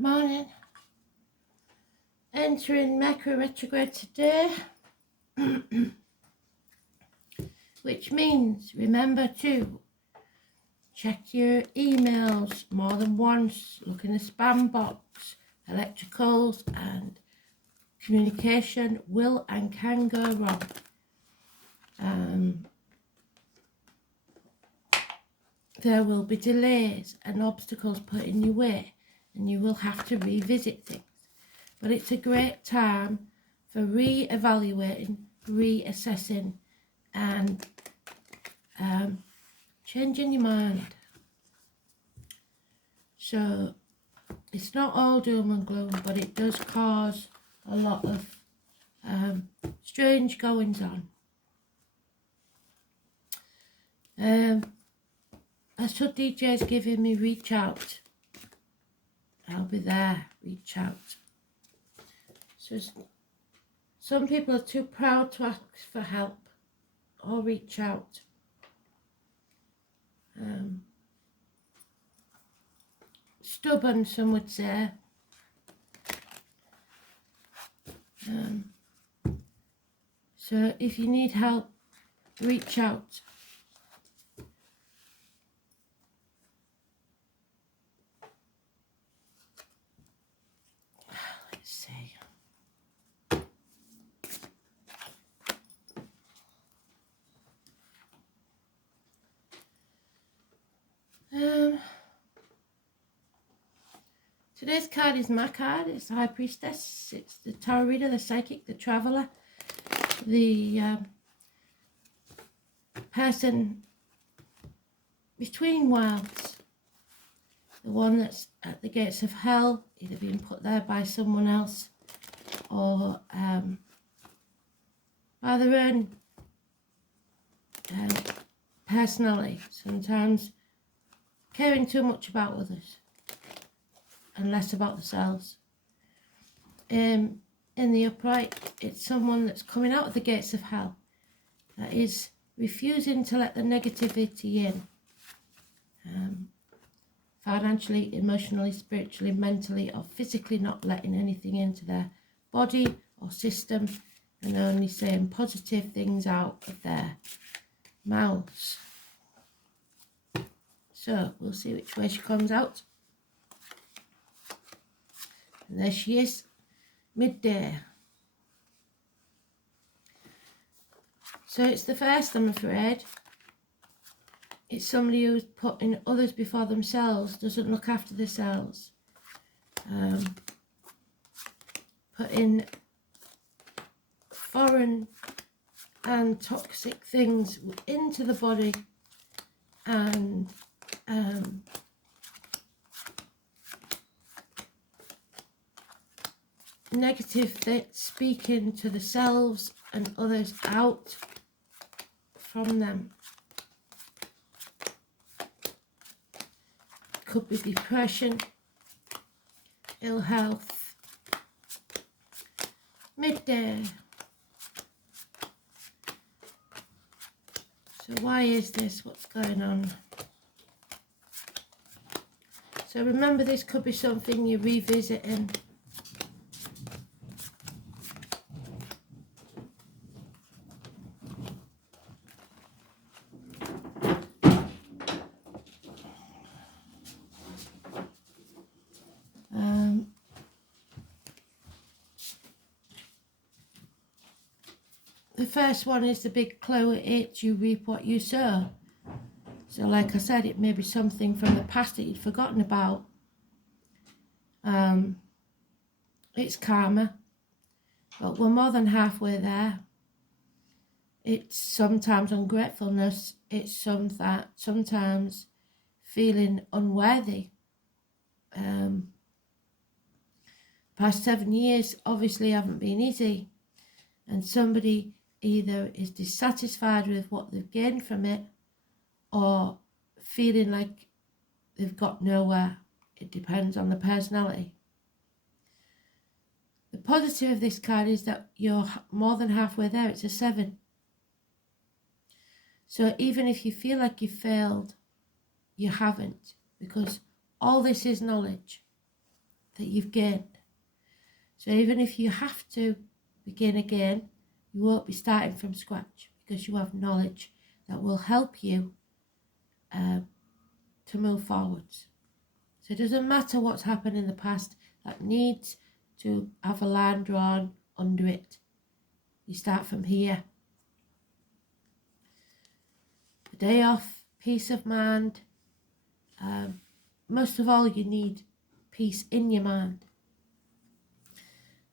Morning. Entering Mercury retrograde today, which means remember to check your emails more than once, look in the spam box. Electricals and communication will and can go wrong. There will be delays and obstacles put in your way, and you will have to revisit things. But it's a great time for re-evaluating, reassessing, and changing your mind. So it's not all doom and gloom, but it does cause a lot of strange goings on. As to DJs giving me reach out, I'll be there, reach out. So some people are too proud to ask for help or reach out. Stubborn, some would say. So if you need help, reach out. Let's see. Today's card is my card. It's the High Priestess. It's the Tarot Reader, the Psychic, the Traveller, the person between worlds, the one that's at the gates of hell, either being put there by someone else or by their own personality, sometimes caring too much about others and less about themselves. In the upright, it's someone that's coming out of the gates of hell, that is refusing to let the negativity in, financially, emotionally, spiritually, mentally, or physically, not letting anything into their body or system, and only saying positive things out of their mouths. So we'll see which way she comes out. And there she is, midday. So it's the first, I'm afraid. It's somebody who's putting others before themselves, doesn't look after themselves. Putting foreign and toxic things into the body, and negative speaking to themselves and others out from them. Could be depression, ill health. Midday. So why is this? What's going on? So remember, this could be something you're revisiting. The first one is the big clue. It's you reap what you sow. So like I said, it may be something from the past that you'd forgotten about. It's karma, but we're more than halfway there. It's sometimes ungratefulness. It's sometimes feeling unworthy. Past 7 years obviously haven't been easy, and somebody either is dissatisfied with what they've gained from it, or feeling like they've got nowhere. It depends on the personality. The positive of this card is that you're more than halfway there. It's a 7. So even if you feel like you failed, you haven't, because all this is knowledge. that you've gained. So even if you have to begin again, you won't be starting from scratch because you have knowledge that will help you to move forwards. So it doesn't matter what's happened in the past that needs to have a line drawn under it. You start from here. A day off, peace of mind. Most of all, you need peace in your mind.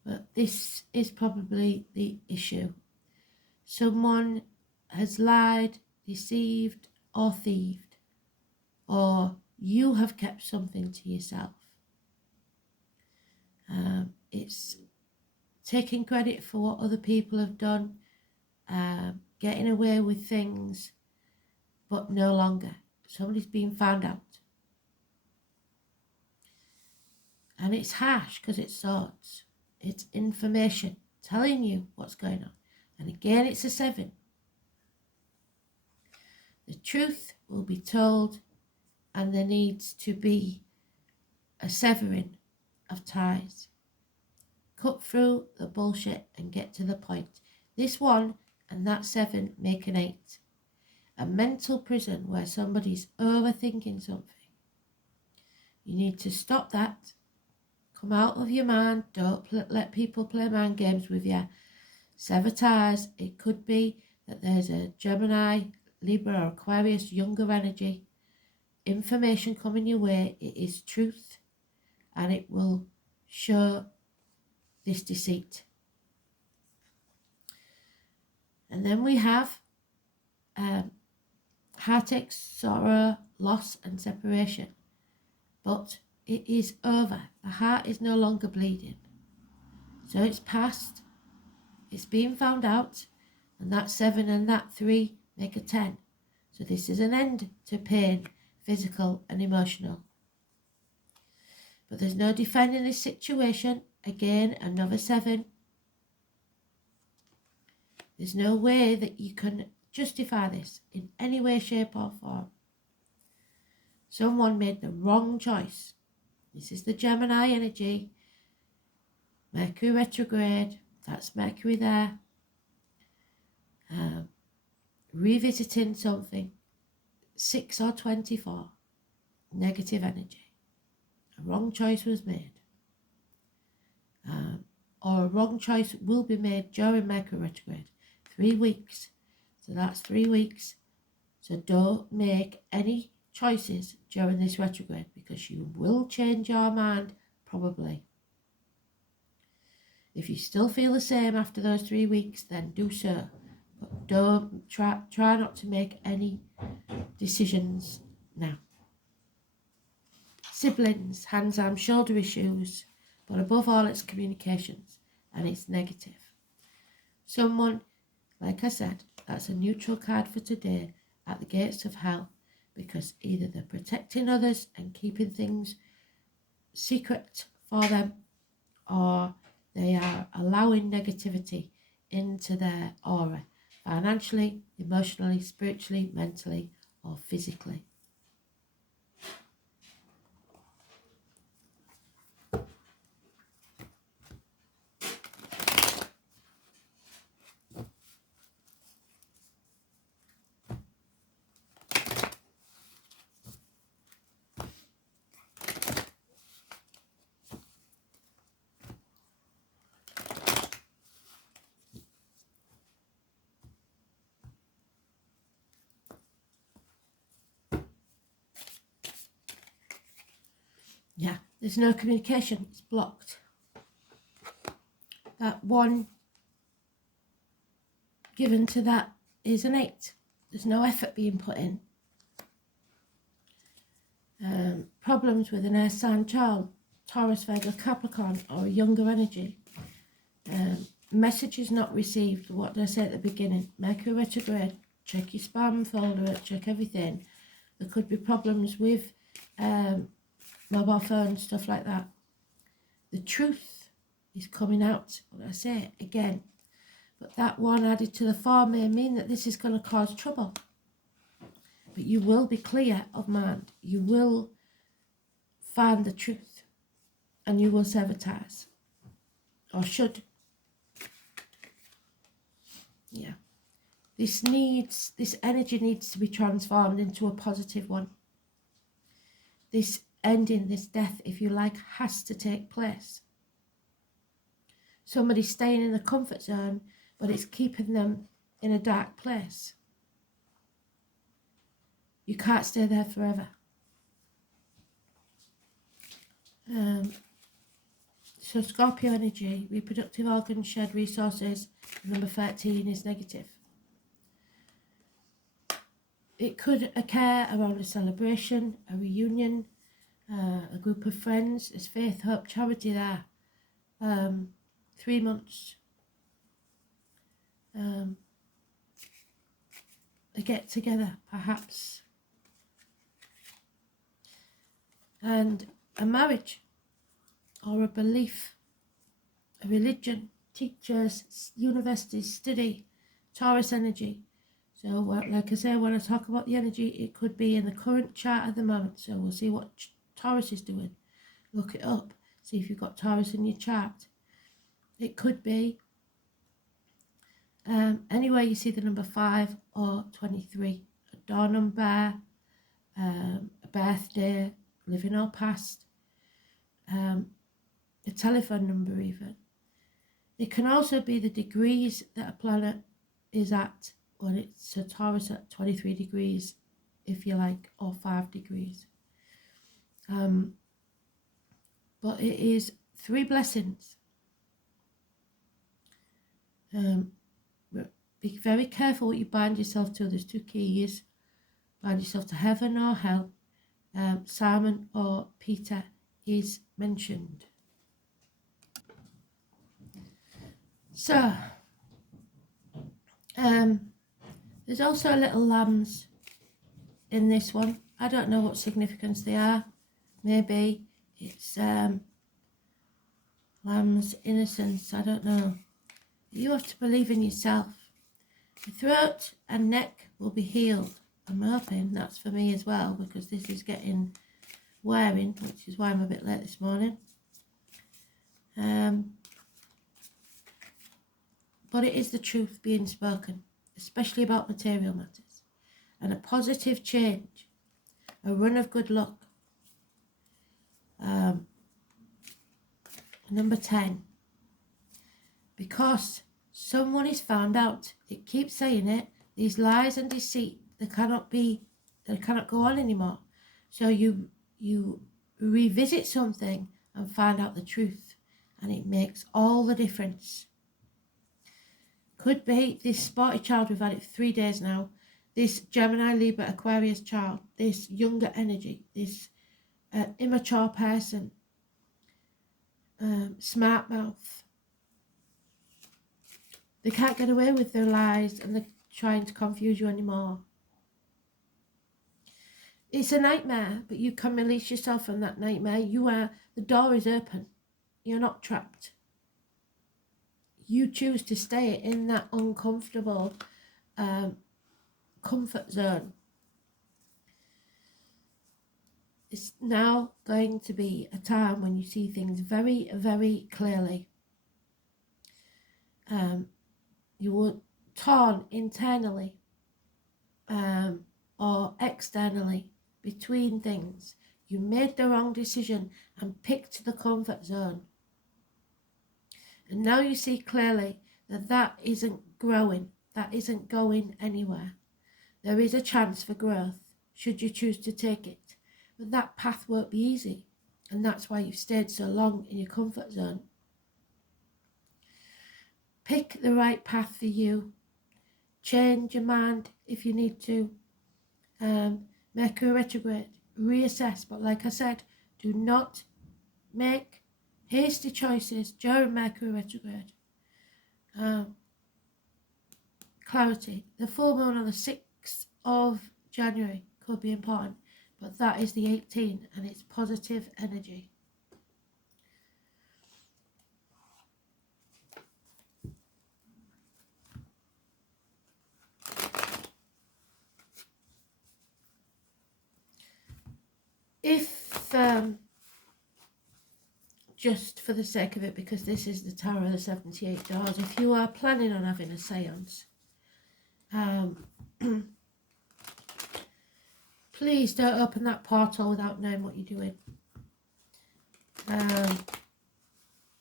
But this is probably the issue. Someone has lied, deceived, or thieved, or you have kept something to yourself. It's taking credit for what other people have done, getting away with things, but no longer. Somebody's been found out. And it's harsh because it's swords. It's information telling you what's going on. And again, it's a 7. The truth will be told, and there needs to be a severing of ties. Cut through the bullshit and get to the point. This 1 and that 7 make an 8. A mental prison where somebody's overthinking something. You need to stop that. Come out of your mind. Don't let people play mind games with you. Sever ties. It could be that there's a Gemini, Libra or Aquarius younger energy. Information coming your way. It is truth, and it will show this deceit. And then we have heartache, sorrow, loss and separation. But it is over. The heart is no longer bleeding. So it's past. It's been found out. And that 7 and that 3 make a 10. So this is an end to pain, physical and emotional. But there's no defending this situation. Again, another 7. There's no way that you can justify this in any way, shape or form. Someone made the wrong choice. This is the Gemini energy. Mercury retrograde. That's Mercury there. Revisiting something. 6 or 24. Negative energy. A wrong choice was made. Or a wrong choice will be made during Mercury retrograde. 3 weeks. So that's 3 weeks. So don't make any choices during this retrograde because you will change your mind probably. If you still feel the same after those 3 weeks, then do so. But don't try not to make any decisions now. Siblings, hands, arms, shoulder issues, but above all it's communications, and it's negative. Someone, like I said, that's a neutral card for today, at the gates of hell, because either they're protecting others and keeping things secret for them, or they are allowing negativity into their aura, financially, emotionally, spiritually, mentally, or physically. Yeah, there's no communication, it's blocked. That 1 given to that is an 8. There's no effort being put in. Problems with an air sign child, Taurus, Virgo, Capricorn, or a younger energy. Messages not received. What did I say at the beginning? Mercury retrograde. Check your spam folder, check everything. There could be problems with mobile phones, stuff like that. The truth is coming out. What did I say? Again. But that 1 added to the 4 may mean that this is going to cause trouble. But you will be clear of mind. You will find the truth. and you will sever ties, or should. Yeah. This energy needs to be transformed into a positive one. This ending, this death, if you like, has to take place. Somebody's staying in the comfort zone, but it's keeping them in a dark place. You can't stay there forever. So Scorpio energy, reproductive organs, shared resources, number 13 is negative. It could occur around a celebration, a reunion, a group of friends. There's faith, hope, charity there. 3 months. A get together, perhaps. And a marriage, or a belief, a religion, teachers, universities, study, Taurus energy. So like I say, when I talk about the energy, it could be in the current chart at the moment. So we'll see what Taurus is doing. Look it up, see if you've got Taurus in your chart. It could be anywhere you see the number 5 or 23, a door number, a birthday, living or past, a telephone number even. It can also be the degrees that a planet is at when it's a Taurus at 23 degrees, if you like, or 5 degrees. But it is 3 blessings. Be very careful what you bind yourself to. There's 2 keys. Bind yourself to heaven or hell. Simon or Peter is mentioned. So, there's also little lambs in this one. I don't know what significance they are. Maybe it's lamb's innocence. I don't know. You have to believe in yourself. The throat and neck will be healed. I'm hoping that's for me as well, because this is getting wearing, which is why I'm a bit late this morning. But it is the truth being spoken, especially about material matters. And a positive change, a run of good luck. Number 10. Because someone is found out. It keeps saying it. These lies and deceit, they cannot go on anymore. So you revisit something and find out the truth, and it makes all the difference. Could be this sporty child, we've had it for 3 days now, this Gemini, Libra, Aquarius child, this younger energy, this immature person, smart mouth. They can't get away with their lies, and they're trying to confuse you anymore. It's a nightmare, but you can release yourself from that nightmare. The door is open. You're not trapped. You choose to stay in that uncomfortable comfort zone. It's now going to be a time when you see things very, very clearly. You were torn internally or externally between things. You made the wrong decision and picked the comfort zone. And now you see clearly that that isn't growing, that isn't going anywhere. There is a chance for growth, should you choose to take it. But that path won't be easy. And that's why you've stayed so long in your comfort zone. Pick the right path for you. Change your mind if you need to. Mercury retrograde. Reassess. But like I said, do not make hasty choices during Mercury retrograde. Clarity. The full moon on the 6th of January could be important, but that is the 18th and it's positive energy. If just for the sake of it, because this is the Tower of the 78 Doors. If you are planning on having a seance, please don't open that portal without knowing what you're doing.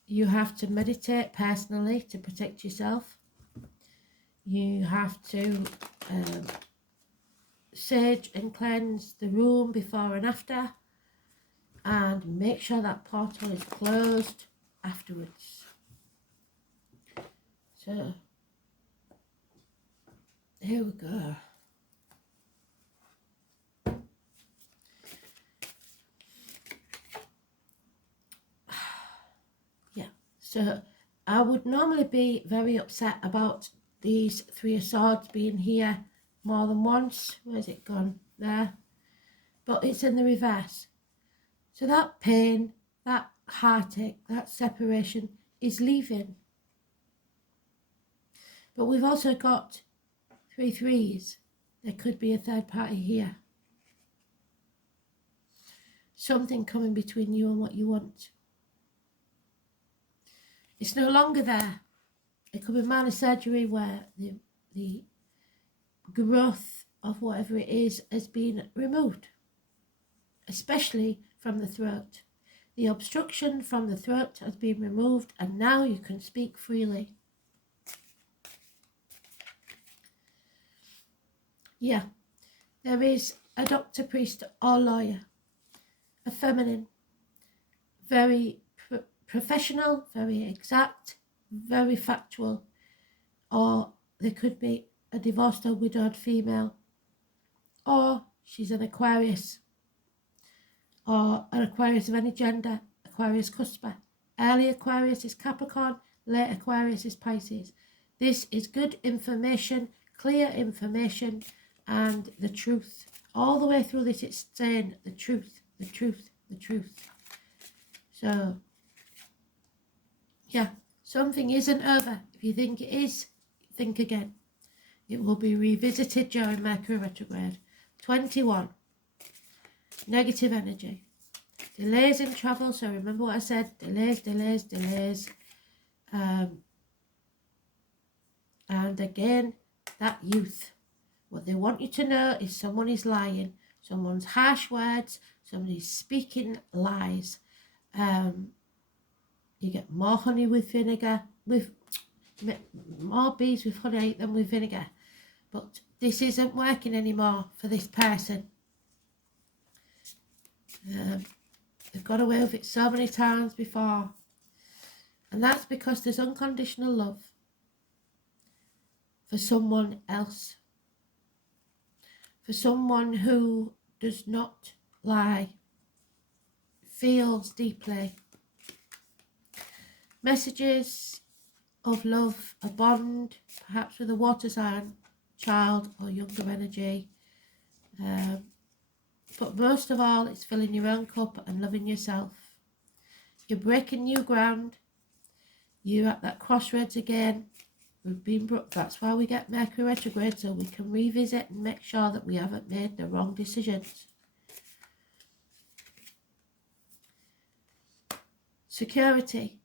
You have to meditate personally to protect yourself. You have to sage and cleanse the room before and after, and make sure that portal is closed afterwards. So here we go. Yeah, so I would normally be very upset about these Three of Swords being here more than once. Where's it gone? There. But it's in the reverse. So that pain, that heartache, that separation is leaving. But we've also got 3 threes. There could be a third party here. Something coming between you and what you want. It's no longer there. It could be minor surgery where the growth of whatever it is has been removed, especially from the throat. The obstruction from the throat has been removed, and now you can speak freely. Yeah, there is a doctor, priest, or lawyer, a feminine, very professional, very exact, very factual, or there could be a divorced or widowed female, or she's an Aquarius, or an Aquarius of any gender, Aquarius cusper. Early Aquarius is Capricorn, late Aquarius is Pisces. This is good information, clear information, and the truth. All the way through this it's saying the truth, the truth, the truth. So, yeah, something isn't over. If you think it is, think again. It will be revisited during Mercury retrograde. 21. Negative energy. Delays in travel. So remember what I said. Delays, delays, delays. And again, that youth. What they want you to know is someone is lying. Someone's harsh words. Somebody's speaking lies. You get more honey with vinegar. More bees with honey than with vinegar. But this isn't working anymore for this person. They've got away with it so many times before. And that's because there's unconditional love for someone else. For someone who does not lie, feels deeply. Messages of love, a bond, perhaps with a water sign, child or younger energy. But most of all, it's filling your own cup and loving yourself. You're breaking new ground. You're at that crossroads again. That's why we get Mercury retrograde, so we can revisit and make sure that we haven't made the wrong decisions. Security.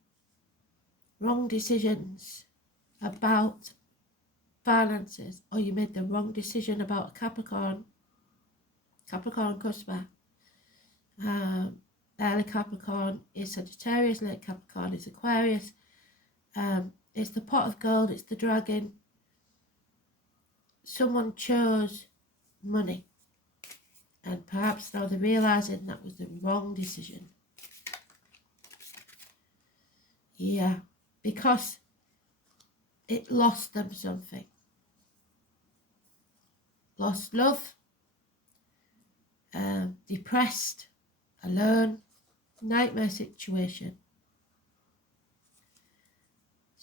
Wrong decisions about finances, or you made the wrong decision about a Capricorn cusper. Early Capricorn is Sagittarius, late Capricorn is Aquarius. It's the pot of gold, it's the dragon. Someone chose money, and perhaps now they're realising that was the wrong decision. Yeah, because it lost them something. Lost love, depressed, alone, nightmare situation.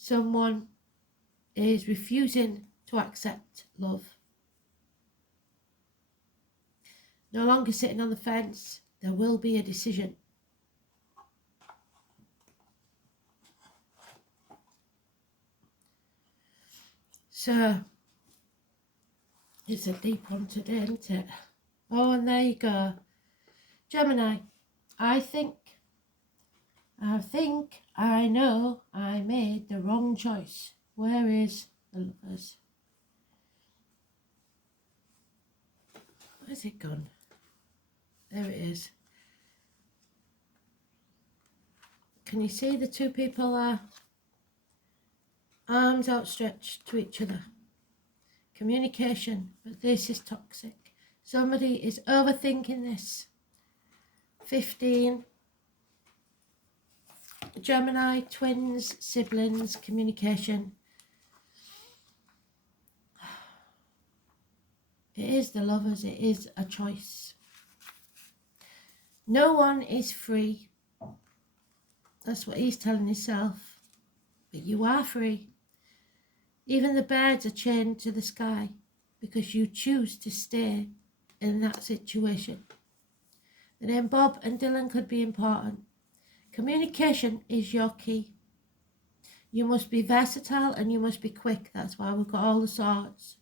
Someone is refusing to accept love. No longer sitting on the fence, there will be a decision. So, it's a deep one today, isn't it? Oh, and there you go. Gemini, I think I think I know I made the wrong choice. Where is the Lovers? Where's it gone? There it is. Can you see the two people there? Arms outstretched to each other. Communication, but this is toxic. Somebody is overthinking this. 15. Gemini, twins, siblings, communication. It is the Lovers, it is a choice. No one is free. That's what he's telling himself. But you are free. Even the birds are chained to the sky because you choose to stay in that situation. The name Bob and Dylan could be important. Communication is your key. You must be versatile and you must be quick. That's why we've got all the swords.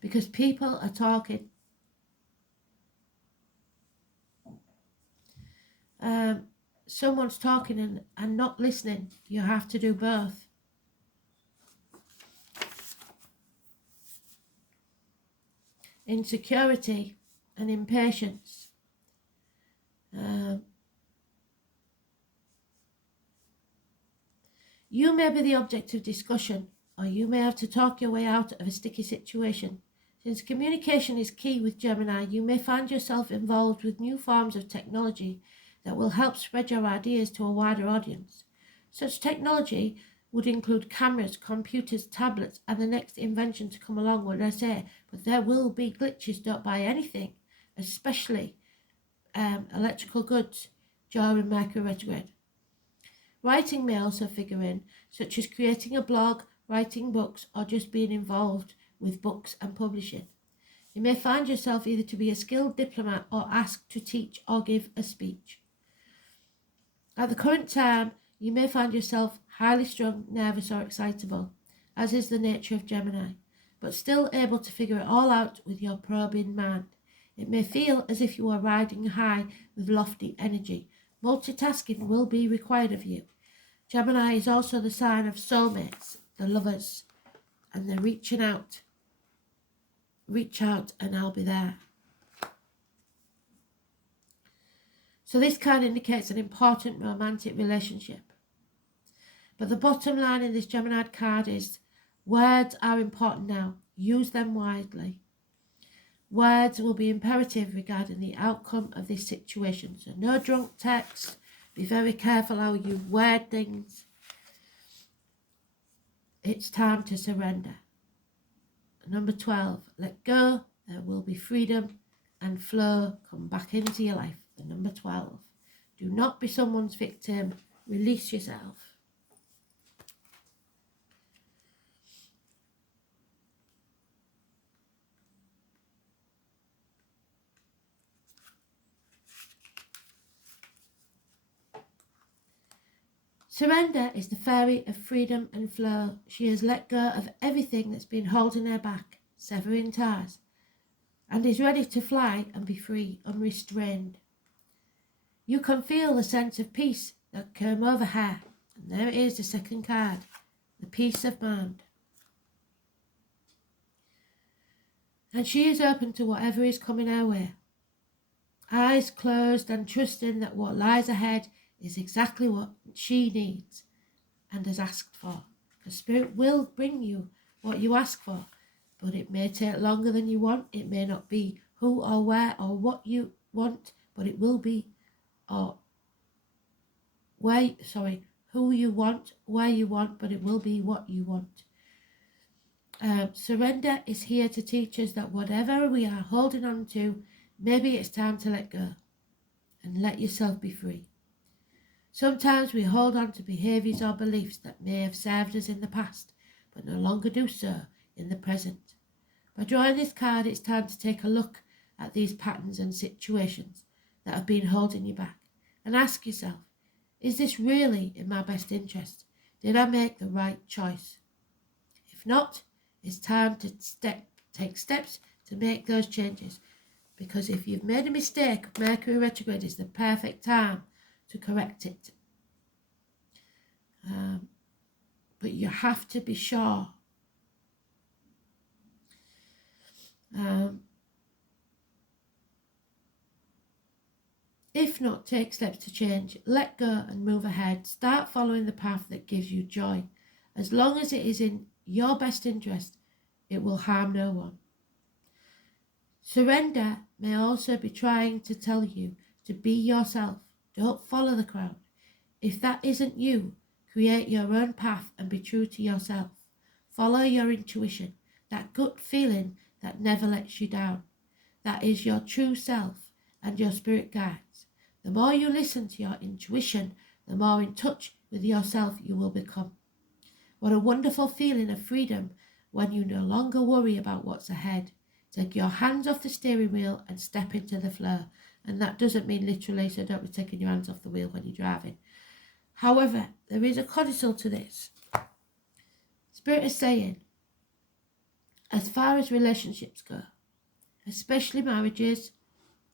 Because people are talking. Someone's talking and not listening. You have to do both. Insecurity and impatience. You may be the object of discussion, or you may have to talk your way out of a sticky situation. Since communication is key with Gemini, you may find yourself involved with new forms of technology that will help spread your ideas to a wider audience. Such technology would include cameras, computers, tablets, and the next invention to come along, what I say, but there will be glitches. Don't buy anything, especially electrical goods during Mercury retrograde. Writing may also figure in, such as creating a blog, writing books, or just being involved with books and publishing. You may find yourself either to be a skilled diplomat or asked to teach or give a speech. At the current time, you may find yourself highly strung, nervous, or excitable, as is the nature of Gemini, but still able to figure it all out with your probing mind. It may feel as if you are riding high with lofty energy. Multitasking will be required of you. Gemini is also the sign of soulmates, the Lovers, and they're reaching out. Reach out and I'll be there. So this card indicates an important romantic relationship. But the bottom line in this Gemini card is words are important now. Use them wisely. Words will be imperative regarding the outcome of this situation. So no drunk text. Be very careful how you word things. It's time to surrender. Number 12, let go. There will be freedom and flow come back into your life. The number 12. Do not be someone's victim. Release yourself. Surrender is the fairy of freedom and flow. She has let go of everything that's been holding her back, severing ties, and is ready to fly and be free, unrestrained. You can feel the sense of peace that came over her. And there it is, the second card, the peace of mind. And she is open to whatever is coming her way. Eyes closed and trusting that what lies ahead is exactly what she needs and has asked for. The Spirit will bring you what you ask for, but it may take longer than you want. It may not be who or where or what you want, but it will be who you want, where you want, but it will be what you want. Surrender is here to teach us that whatever we are holding on to, maybe it's time to let go and let yourself be free. Sometimes we hold on to behaviours or beliefs that may have served us in the past, but no longer do so in the present. By drawing this card, it's time to take a look at these patterns and situations that have been holding you back and ask yourself, is this really in my best interest? Did I make the right choice? If not, it's time to take steps to make those changes. Because if you've made a mistake, Mercury retrograde is the perfect time to correct it. But you have to be sure. If not, take steps to change. Let go and move ahead. Start following the path that gives you joy. As long as it is in your best interest, it will harm no one. Surrender may also be trying to tell you to be yourself. Don't follow the crowd. If that isn't you, create your own path and be true to yourself. Follow your intuition, that gut feeling that never lets you down. That is your true self and your spirit guides. The more you listen to your intuition, the more in touch with yourself you will become. What a wonderful feeling of freedom when you no longer worry about what's ahead. Take your hands off the steering wheel and step into the flow. And that doesn't mean literally, so don't be taking your hands off the wheel when you're driving. However, there is a codicil to this. Spirit is saying, as far as relationships go, especially marriages,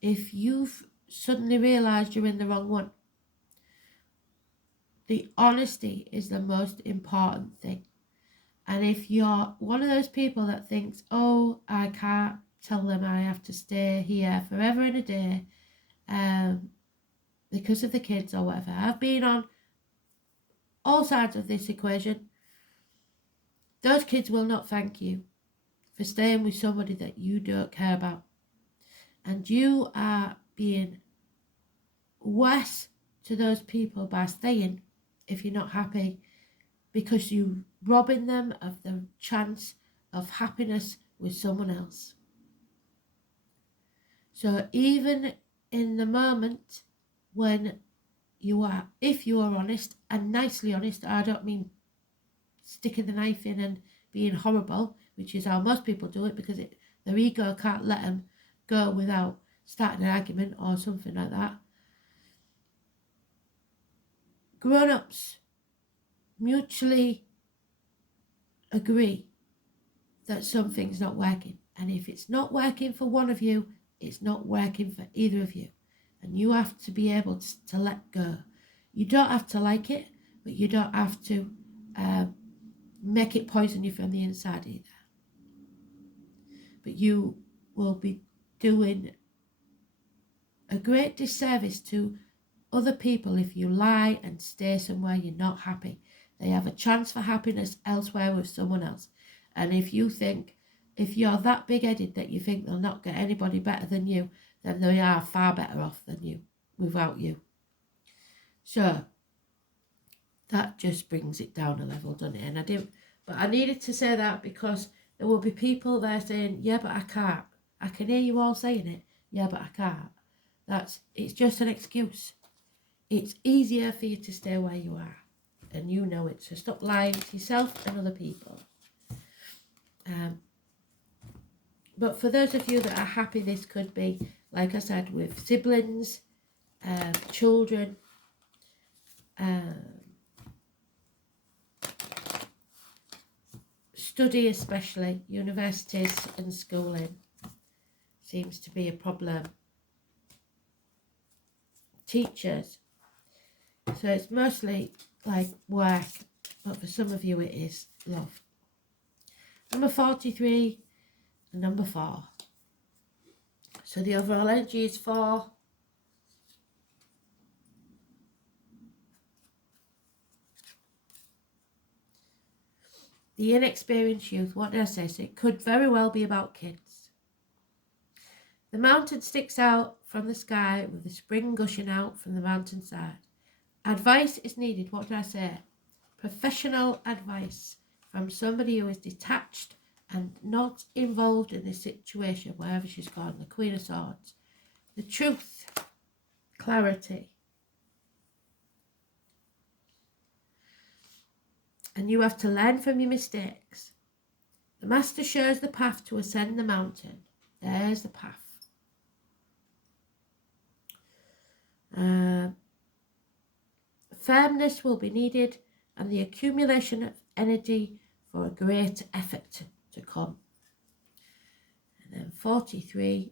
if you've suddenly realised you're in the wrong one, the honesty is the most important thing. And if you're one of those people that thinks, oh, I can't tell them I have to stay here forever and a day because of the kids or whatever. I've been on all sides of this equation. Those kids will not thank you for staying with somebody that you don't care about. And you are being worse to those people by staying if you're not happy, because you're robbing them of the chance of happiness with someone else. So even in the moment when you are, if you are honest, and nicely honest, I don't mean sticking the knife in and being horrible, which is how most people do it, because their ego can't let them go without starting an argument or something like that. Grown-ups mutually agree that something's not working, and if it's not working for one of you, it's not working for either of you, and you have to be able to let go. You don't have to like it, but you don't have to make it poison you from the inside either. But you will be doing a great disservice to other people if you lie and stay somewhere you're not happy. They have a chance for happiness elsewhere with someone else. And if you think, if you're that big-headed that you think they'll not get anybody better than you, then they are far better off than you without you. So that just brings it down a level, doesn't it? But I needed to say that because there will be people there saying, yeah, but I can't. I can hear you all saying it. Yeah, but I can't. It's just an excuse. It's easier for you to stay where you are, and you know it. So stop lying to yourself and other people. But for those of you that are happy, this could be, like I said, with siblings, children, study especially, universities and schooling seems to be a problem. Teachers. So it's mostly like work, but for some of you it is love. Number 43 and number 4. So the overall energy is 4. The inexperienced youth, what did I say? So it could very well be about kids. The mountain sticks out from the sky with the spring gushing out from the mountainside. Advice is needed, what did I say? Professional advice from somebody who is detached and not involved in this situation, wherever she's gone, the Queen of Swords. The truth, clarity. And you have to learn from your mistakes. The Master shows the path to ascend the mountain. There's the path. Firmness will be needed, and the accumulation of energy for a great effort to come. And then 43,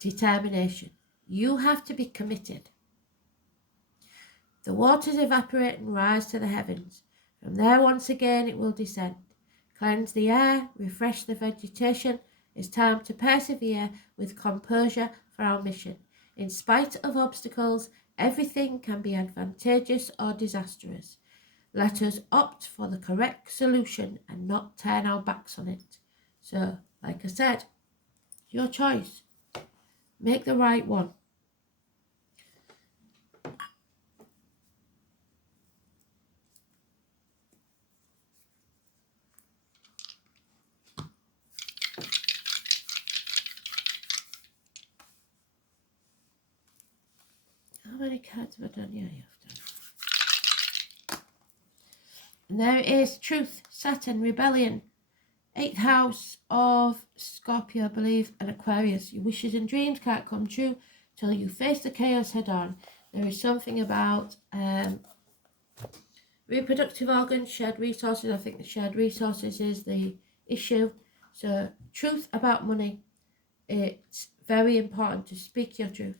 determination. You have to be committed. The waters evaporate and rise to the heavens. From there once again it will descend. Cleanse the air, refresh the vegetation. It's time to persevere with composure for our mission. In spite of obstacles, everything can be advantageous or disastrous. Let us opt for the correct solution and not turn our backs on it. So, like I said, your choice. Make the right one. How many cards have I done? Yeah, you've done. And there it is. Truth, Saturn, Rebellion. 8th house of Scorpio, I believe, and Aquarius. Your wishes and dreams can't come true till you face the chaos head on. There is something about reproductive organs, shared resources. I think the shared resources is the issue. So, truth about money. It's very important to speak your truth.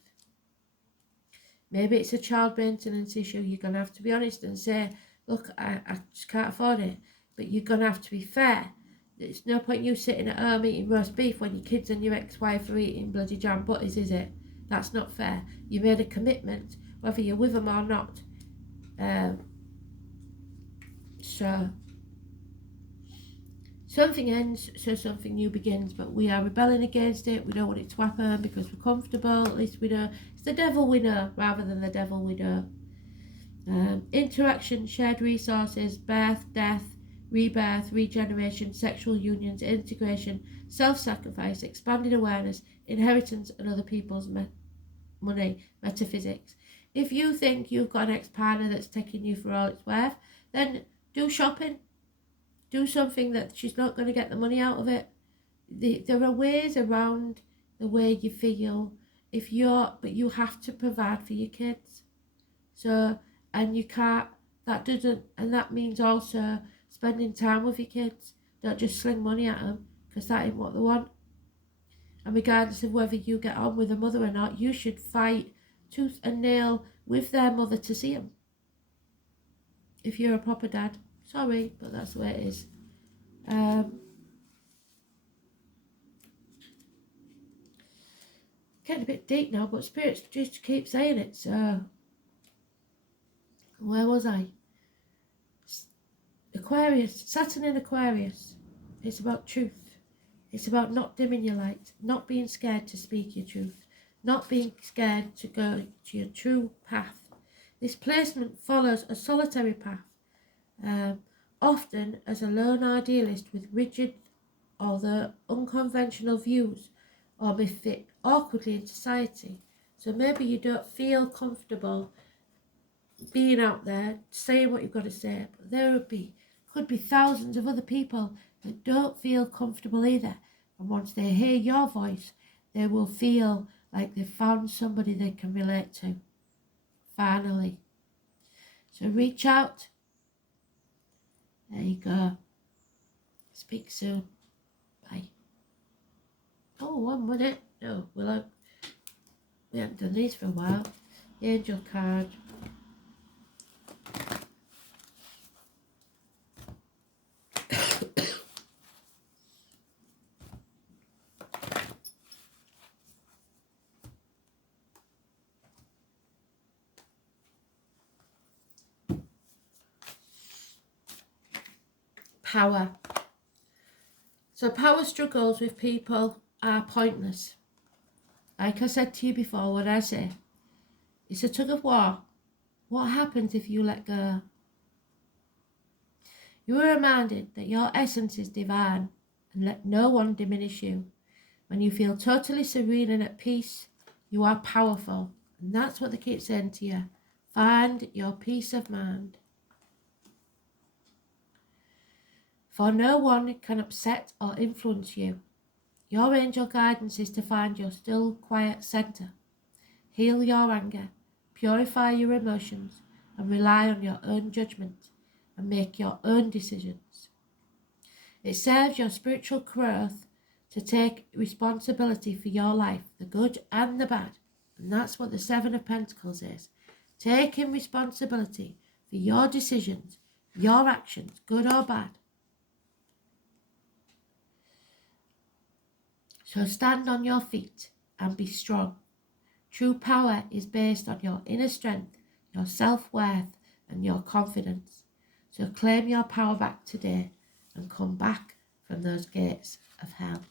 Maybe it's a child maintenance issue. You're going to have to be honest and say, look, I just can't afford it. But you're going to have to be fair. There's no point you sitting at home eating roast beef when your kids and your ex-wife are eating bloody jam butties, is it? That's not fair. You made a commitment, whether you're with them or not. So, something ends, so something new begins. But we are rebelling against it. We don't want it to happen because we're comfortable. At least we know it's the devil we know rather than the devil we know. Interaction, shared resources, birth, death, rebirth, regeneration, sexual unions, integration, self-sacrifice, expanded awareness, inheritance and other people's money, metaphysics. If you think you've got an ex-partner that's taking you for all it's worth, then do shopping. Do something that she's not going to get the money out of it. There are ways around the way you feel. But you have to provide for your kids. So, and you can't, that means also spending time with your kids. Don't just sling money at them, because that ain't what they want. And regardless of whether you get on with a mother or not, you should fight tooth and nail with their mother to see them. If you're a proper dad. Sorry, but that's the way it is. Getting a bit deep now, but spirits just keep saying it, so... Where was I? Aquarius, Saturn in Aquarius. It's about truth. It's about not dimming your light, not being scared to speak your truth, not being scared to go to your true path. This placement follows a solitary path, often as a lone idealist with rigid or the unconventional views, or may fit awkwardly in society. So maybe you don't feel comfortable being out there, saying what you've got to say, but there could be thousands of other people that don't feel comfortable either. And once they hear your voice, they will feel like they've found somebody they can relate to. Finally. So reach out. There you go. Speak soon. Bye. Oh, 1 minute. No, we haven't done these for a while. The angel card. Power. So power struggles with people are pointless. Like I said to you before, what I say, it's a tug of war. What happens if you let go? You are reminded that your essence is divine and let no one diminish you. When you feel totally serene and at peace, you are powerful. And that's what they keep saying to you. Find your peace of mind. For no one can upset or influence you. Your angel guidance is to find your still, quiet center. Heal your anger, purify your emotions, and rely on your own judgment and make your own decisions. It serves your spiritual growth to take responsibility for your life, the good and the bad. And that's what the Seven of Pentacles is. Taking responsibility for your decisions, your actions, good or bad. So stand on your feet and be strong. True power is based on your inner strength, your self-worth and your confidence. So claim your power back today and come back from those gates of hell.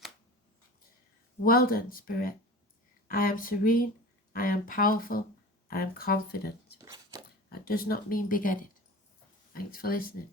Well done, Spirit. I am serene, I am powerful, I am confident. That does not mean big-headed. Thanks for listening.